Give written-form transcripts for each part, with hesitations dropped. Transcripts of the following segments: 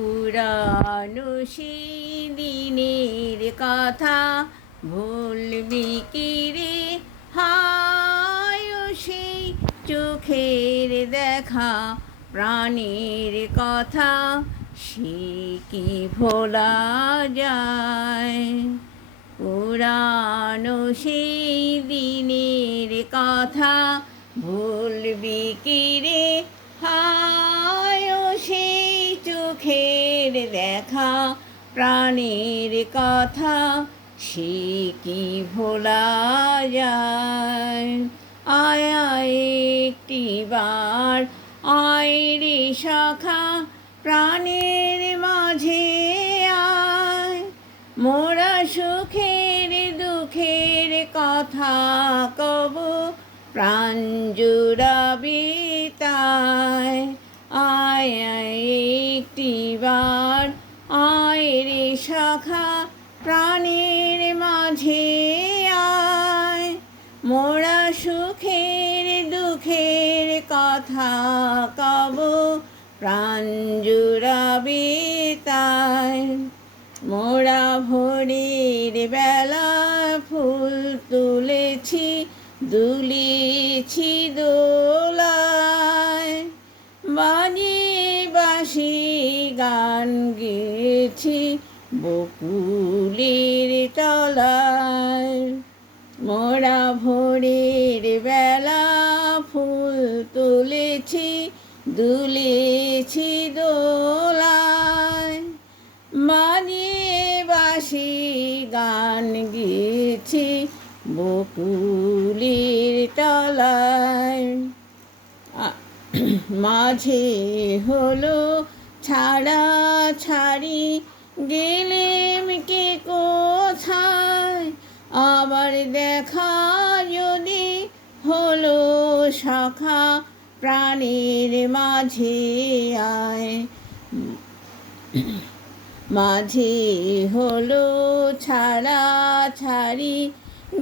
পুরানো সেই দিনের কথা ভুলবি কি রে? হায় ও সেই চোখের দেখা, প্রাণের কথা সে কি ভোলা যায়? পুরানো সেই দিনের কথা ভুলবি কি রে? হায় ও সেই চোখের দেখা, প্রাণের কথা সে কি ভোলা যায়? আয় আয় একটিবার আয় রে সখা, প্রাণের মাঝে আয়। মোরা সুখের দুঃখের কথা কব, প্রাণ জুড়াবে তাই। আয় আয় একটিবার আয় রে সখা, প্রাণের মাঝে আয়। মোরা সুখের দুঃখের কথা কব, প্রাণ জুড়াবে তাই। মোরা ভোরের বেলা ফুল তুলেছি, দুলেছি দোলায়। বাজিয়ে বাঁশি গান গেয়েছি বকুলের তলায়। মোরা ভোরের বেলা ফুল তুলেছি, দুলেছি দোলায়। বাজিয়ে বাঁশি গান গেয়েছি বকুলের তলায়। মাঝে হলো ছাড়া ছাড়ি, গেলেম কে কোথায়? আবার দেখা যদি হলো সখা, প্রাণের মাঝে আয়। মাঝে হলো ছাড়া ছাড়ি,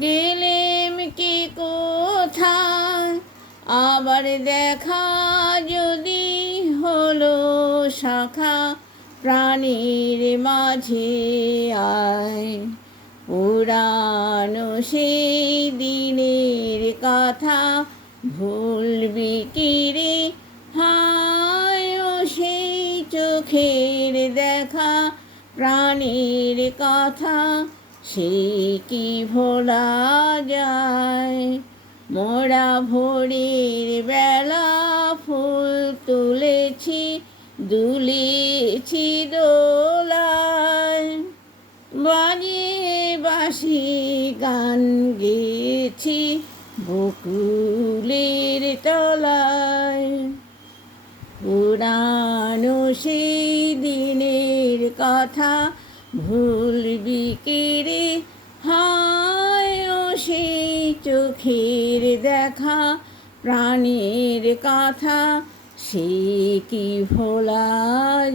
গেলেম কে কোথায়? আবার দেখা যদি হলো সখা, প্রাণের মাঝে আয়। পুরানো সেই দিনের কথা ভুলবি কি রে? হায় ও সেই চোখের দেখা, প্রাণের কথা সে কি ভোলা যায়? মোরা ভোরের বেলা ফুল তুলেছি, দুলেছি দোলায়। বাজিয়ে বাঁশি গান গেয়েছি বকুলের তলায়। পুরানো সেই দিনের কথা ভুলবি কি রে? হায় ও সেই চোখের দেখা, প্রাণের কথা সে কি ভোলা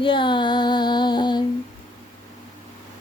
যায়?